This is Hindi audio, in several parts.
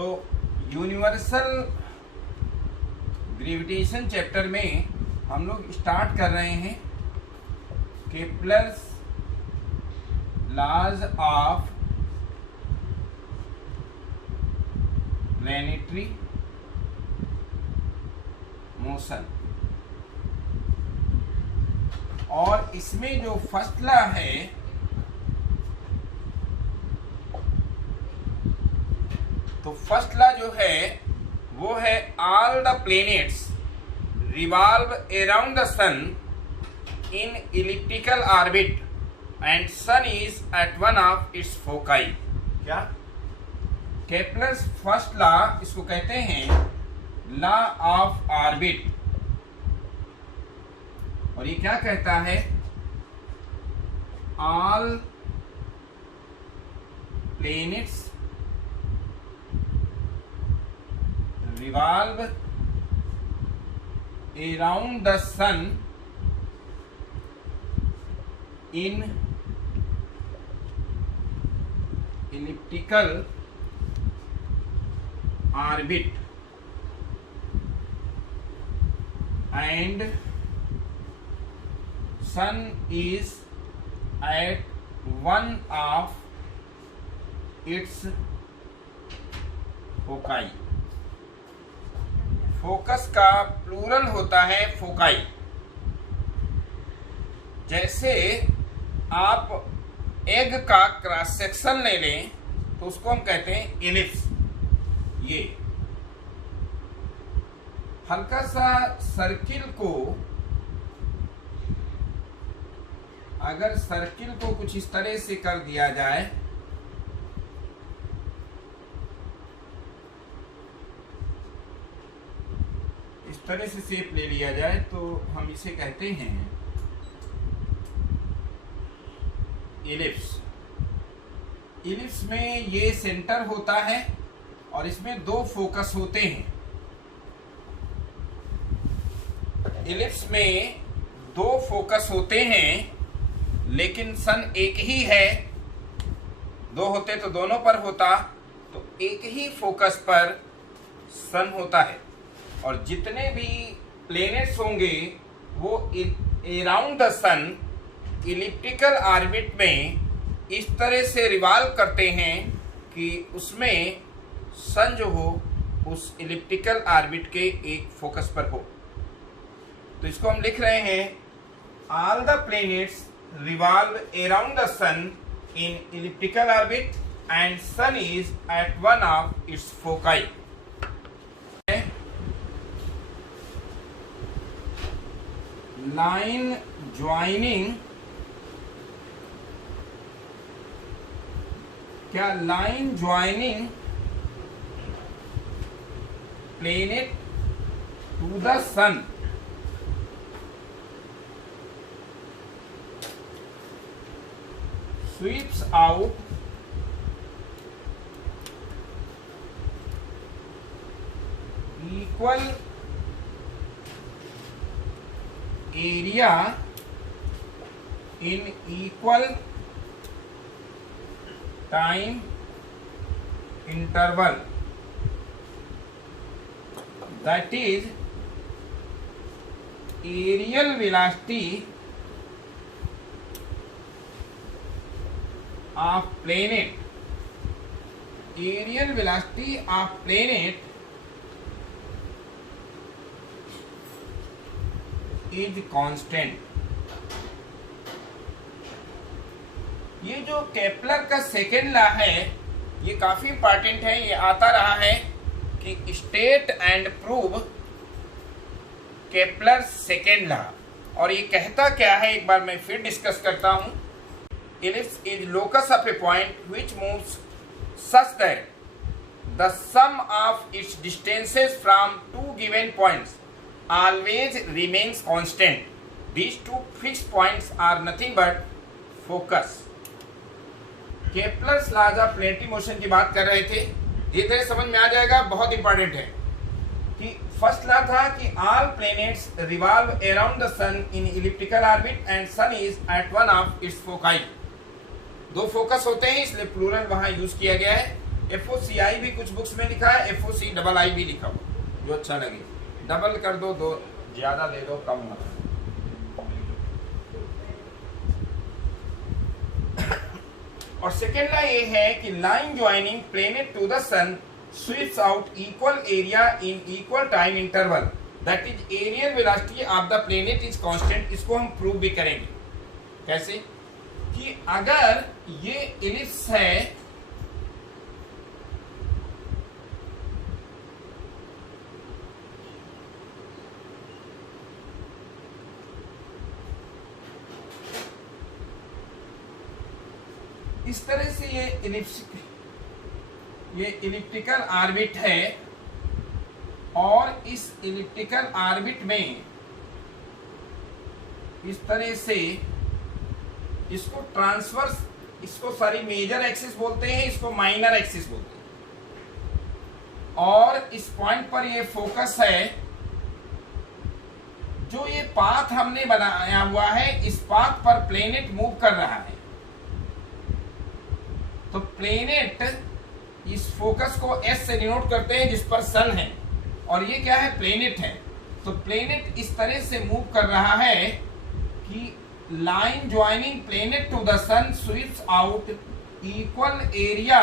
तो यूनिवर्सल ग्रेविटेशन चैप्टर में हम लोग स्टार्ट कर रहे हैं Kepler's laws of planetary motion. और इसमें जो फर्स्ट लॉ है तो फर्स्ट लॉ जो है वो है all the planets revolve around the sun in elliptical orbit and sun is at one of its foci. क्या केप्लर्स फर्स्ट लॉ इसको कहते हैं लॉ ऑफ ऑर्बिट। और ये क्या कहता है? All planets revolve around the sun in elliptical orbit and sun is at one of its foci। Focus का प्लूरल होता है फोकाई। जैसे आप एग का क्रॉस सेक्शन ले लें तो उसको हम कहते हैं इलिप्स। ये हल्का सा सर्किल को, अगर सर्किल को कुछ इस तरह से कर दिया जाए इस तरह से शेप ले लिया जाए तो हम इसे कहते हैं इलिप्स। इलिप्स में ये सेंटर होता है और इसमें दो फोकस होते हैं। इलिप्स में दो फोकस होते हैं लेकिन सन एक ही है। दो होते तो दोनों पर होता, तो एक ही फोकस पर सन होता है। और जितने भी प्लैनेट्स होंगे वो around the sun elliptical orbit में इस तरह से रिवॉल्व करते हैं कि उसमें सन जो हो उस इलिप्टिकल ऑर्बिट के एक फोकस पर हो। तो इसको हम लिख रहे हैं all the planets revolve around the sun in elliptical orbit and sun is at one of its foci. Line joining, क्या line joining planet to the sun sweeps out equal area in equal time interval, that is aerial velocity of planet, aerial velocity of planet is constant। ये जो केप्लर का सेकेंड लॉ है ये काफी इंपॉर्टेंट है। ये आता रहा है कि state and prove Kepler second law. और ये कहता क्या है एक बार मैं फिर डिस्कस करता हूं। Ellipse is locus of a point which moves such that the sum of its distances from two given points always remains constant. These two fixed points are nothing but focus। Kepler's laws of planetary motion की बात कर रहे थे। ये तरह समझ में आ जाएगा, बहुत इंपॉर्टेंट है कि फर्स्ट लॉ था कि all planets revolve around the sun in elliptical orbit and sun is at one of its foci. दो फोकस होते हैं इसलिए प्लूरल वहां यूज किया गया है। FOCI भी कुछ बुक्स में लिखा है, FOCII भी लिखा हुआ, जो अच्छा लगे। डबल कर दो, दो ज्यादा दे दो, कम मत। और सेकेंड ला ये है कि line joining planet to the sun sweeps out equal area in equal time interval, that is areal velocity of the planet is constant. इसको हम प्रूव भी करेंगे। कैसे? कि अगर ये एलिप्स है, इस तरह से ये इलिप्टिकल ऑर्बिट है, और इस इलिप्टिकल ऑर्बिट में इस तरह से इसको ट्रांसवर्स, इसको सॉरी मेजर एक्सिस बोलते हैं, इसको माइनर एक्सिस बोलते हैं। और इस पॉइंट पर ये फोकस है। जो ये पाथ हमने बनाया हुआ है, इस पाथ पर प्लेनेट मूव कर रहा है। तो प्लेनेट, इस फोकस को S से डिनोट करते हैं जिस पर सन है, और ये क्या है? प्लेनेट है। तो प्लेनेट इस तरह से मूव कर रहा है कि line joining planet to the sun sweeps out equal area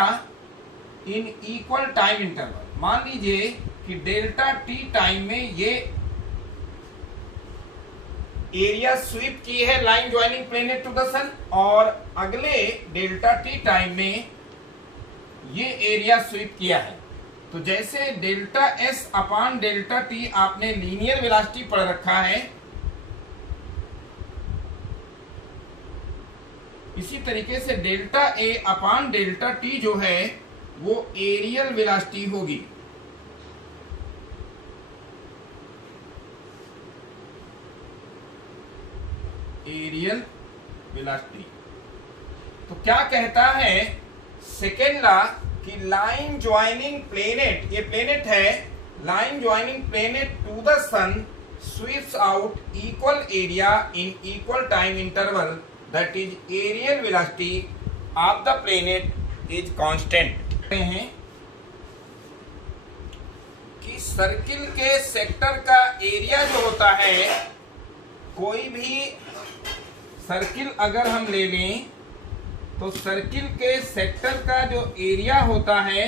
in equal time interval. मान लीजिए कि डेल्टा टी टाइम में ये एरिया स्वीप की है line joining planet to the sun, और अगले डेल्टा टी टाइम में ये एरिया स्वीप किया है। तो जैसे delta S upon delta t आपने लीनियर वेलोसिटी पढ़ रखा है, इसी तरीके से delta A upon delta t जो है वो एरियल वेलोसिटी होगी। Areal velocity. तो क्या कहता है सेकेंड ला कि लाइन ज्वाइनिंग प्लेनेट, ये प्लेनेट है, line joining planet to the sun sweeps out equal area in equal time interval, that is areal velocity of the planet is constant. हैं कि सर्किल के सेक्टर का एरिया जो होता है, कोई भी सर्किल अगर हम ले लें तो सर्किल के सेक्टर का जो एरिया होता है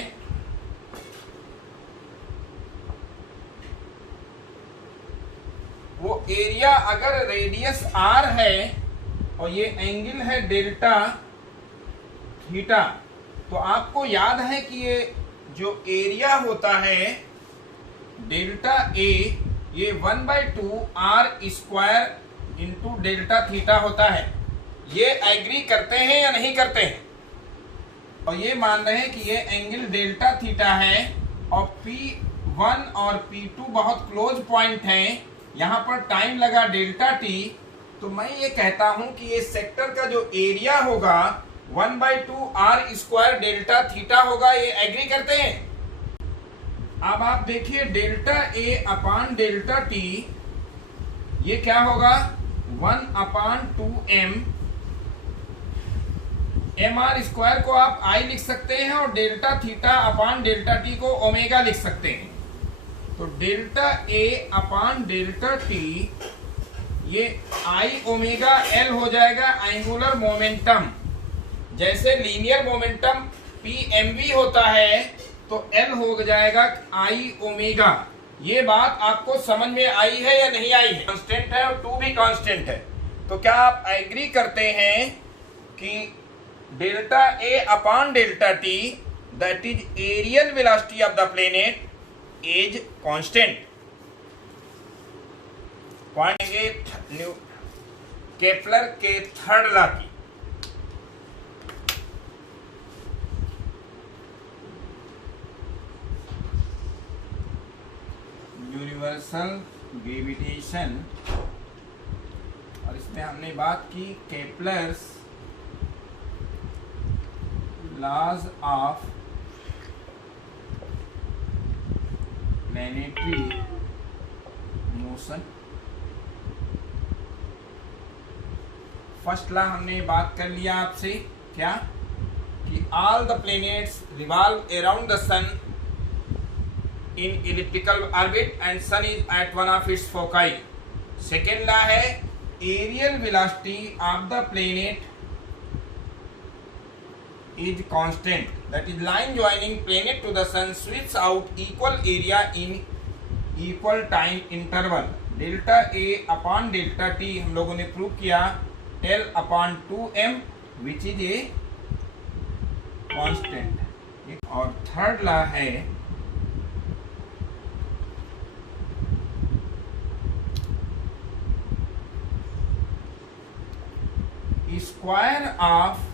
वो एरिया अगर रेडियस r है और ये एंगल है डेल्टा थीटा, तो आपको याद है कि ये जो एरिया होता है डेल्टा A, ये 1/2 r square into delta theta होता है। ये एग्री करते हैं या नहीं करते हैं? और ये मान रहे हैं कि ये एंगल डेल्टा थीटा है, और P1 और P2 बहुत क्लोज पॉइंट हैं। यहाँ पर टाइम लगा डेल्टा t, तो मैं ये कहता हूं कि ये सेक्टर का जो एरिया होगा 1/2 r स्क्वायर डेल्टा थीटा होगा। ये एग्री करते हैं? अब आप देखिए delta A upon delta t, ये क्या होगा? 1/2m, mr स्क्वायर को आप i लिख सकते हैं, और delta theta upon delta t को ओमेगा लिख सकते हैं। तो delta A upon delta t ये i ओमेगा l हो जाएगा एंगुलर मोमेंटम। जैसे लीनियर मोमेंटम pmv होता है, तो l हो जाएगा i ओमेगा। ये बात आपको समझ में आई है या नहीं आई है? कांस्टेंट है और 2 भी कांस्टेंट है। तो क्या आप एग्री करते हैं कि delta A upon delta t that is areal velocity of the planet is constant? Point Kepler के थर्ड लॉ की। यूनिवर्सल ग्रेविटेशन, और इसमें हमने बात की Kepler's laws of planetary motion. First law हमने बात कर लिया आपसे, क्या कि all the planets revolve around the sun in elliptical orbit and sun is at one of its foci. Second law है aerial velocity of the planet is constant. That is, line joining planet to the sun sweeps out equal area in equal time interval. Delta A upon delta T हम लोगों ने प्रूव किया L upon 2m which is a constant. और थर्ड लॉ है square of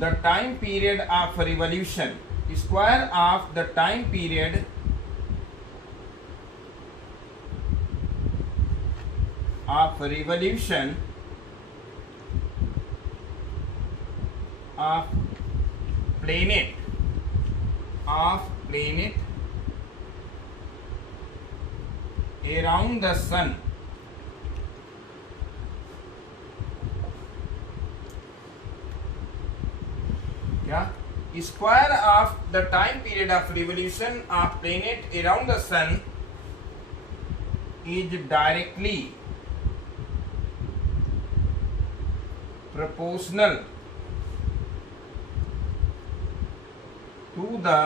the time period of revolution. Square of the time period of revolution of planet around the sun square of the time period of revolution of planet around the sun is directly proportional to the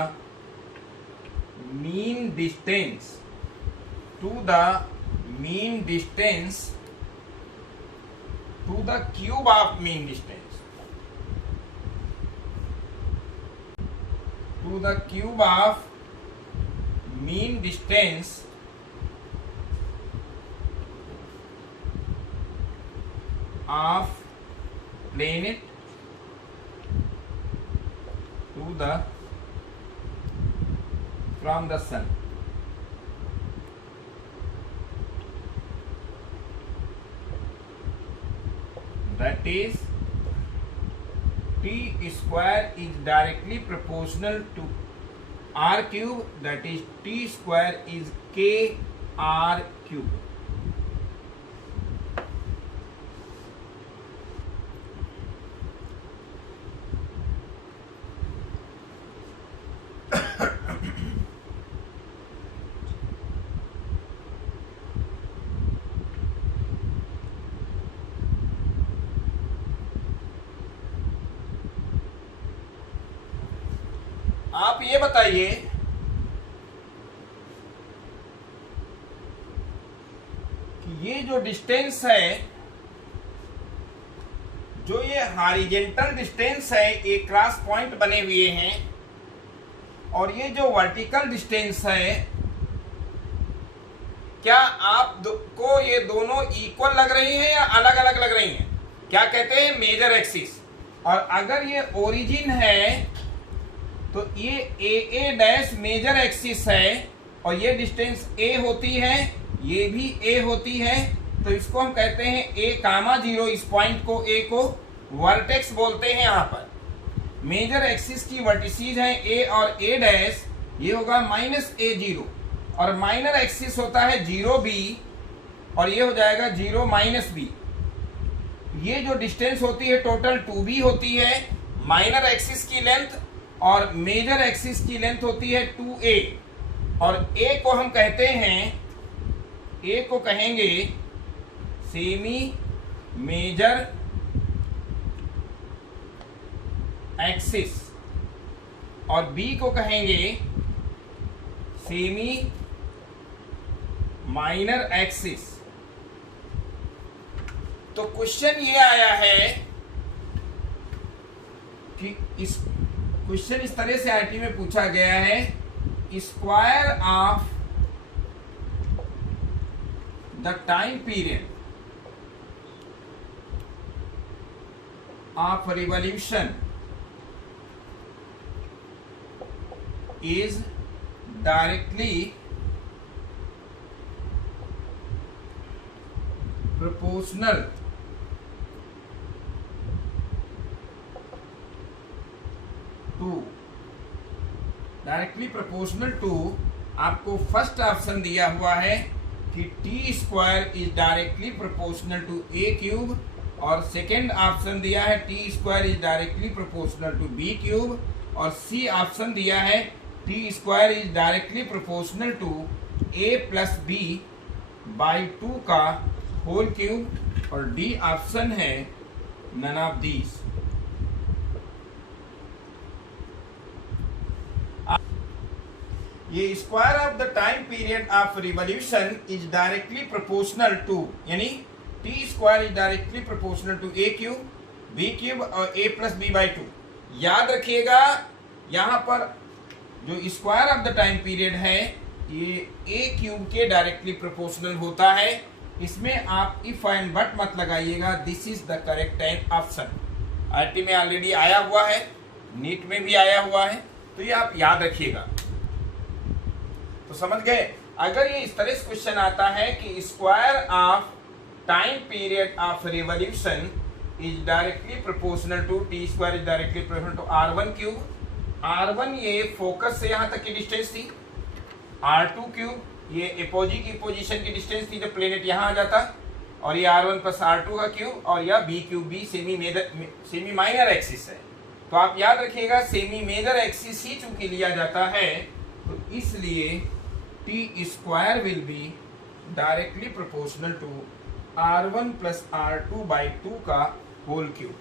mean distance to the cube of mean distance. To the cube of mean distance of planet to the from the sun. That is, T square is directly proportional to r cube. That is, T square is k r cube. आप ये बताइए कि ये जो डिस्टेंस है, जो ये हॉरिजॉन्टल डिस्टेंस है, एक क्रॉस पॉइंट बने हुए हैं, और ये जो वर्टिकल डिस्टेंस है, क्या आप को ये दोनों इक्वल लग रही हैं या अलग अलग लग रही हैं? क्या कहते हैं? Major axis. और अगर ये ओरिजिन है तो ये ए डैश मेजर एक्सिस है, और ये डिस्टेंस ए होती है, ये भी ए होती है, तो इसको हम कहते हैं ए कामा जीरो. इस पॉइंट को ए को वर्टेक्स बोलते हैं. यहाँ पर मेजर एक्सिस की वर्टिसीज हैं ए और ए डैश, ये होगा माइनस ए जीरो, और माइनर एक्सिस होता है जीरो बी, और ये हो जाएगा जीरो माइनस बी. ये जो डिस्टेंस होती है टोटल 2b होती है माइनर एक्सिस की लेंथ, और मेजर एक्सिस की लेंथ होती है 2a. और a को हम कहते हैं, a को कहेंगे सेमी मेजर एक्सिस, और b को कहेंगे सेमी माइनर एक्सिस. तो क्वेश्चन ये आया है कि इस क्वेश्चन इस तरह से आईटी में पूछा गया है, square of the time period of revolution is directly proportional to directly proportional to. आपको फर्स्ट ऑप्शन दिया हुआ है कि t square is directly proportional to a cube, और सेकेंड ऑप्शन दिया है t square is directly proportional to b cube, और सी ऑप्शन दिया है t square is directly proportional to a plus b by 2 का होल क्यूब, और डी ऑप्शन है नन ऑफ दीज। ये square of the time period of revolution is directly proportional to, यानी T square is directly proportional to a cube b cube और ए प्लस बी बाई 2। याद रखिएगा यहाँ पर जो square of the time period है ये ए क्यूब के डायरेक्टली प्रोपोर्शनल होता है। इसमें आप इफ एंड बट मत लगाइएगा, this is the correct option. RT में ऑलरेडी आया हुआ है, नीट में भी आया हुआ है, तो ये आप याद रखिएगा। तो समझ गए। अगर ये इस तरह से क्वेश्चन आता है कि square of time period of revolution is directly proportional to t square is directly proportional to R1 cube. R1 ये फोकस से यहां तक की डिस्टेंस थी, R2 क्यूब ये एपोजी की पोजीशन की डिस्टेंस थी जब प्लेनेट यहां आ जाता, और ये R1 प्लस R2 का क्यूब, और यह बी क्यूब भी सेमी माइनर एक्सिस है। तो आप याद रखिएगा सेमी मेजर एक्सिस ही चूंकि लिया जाता है, तो इसलिए t square will be directly proportional to R1 plus R2 by 2 का होल क्यूब।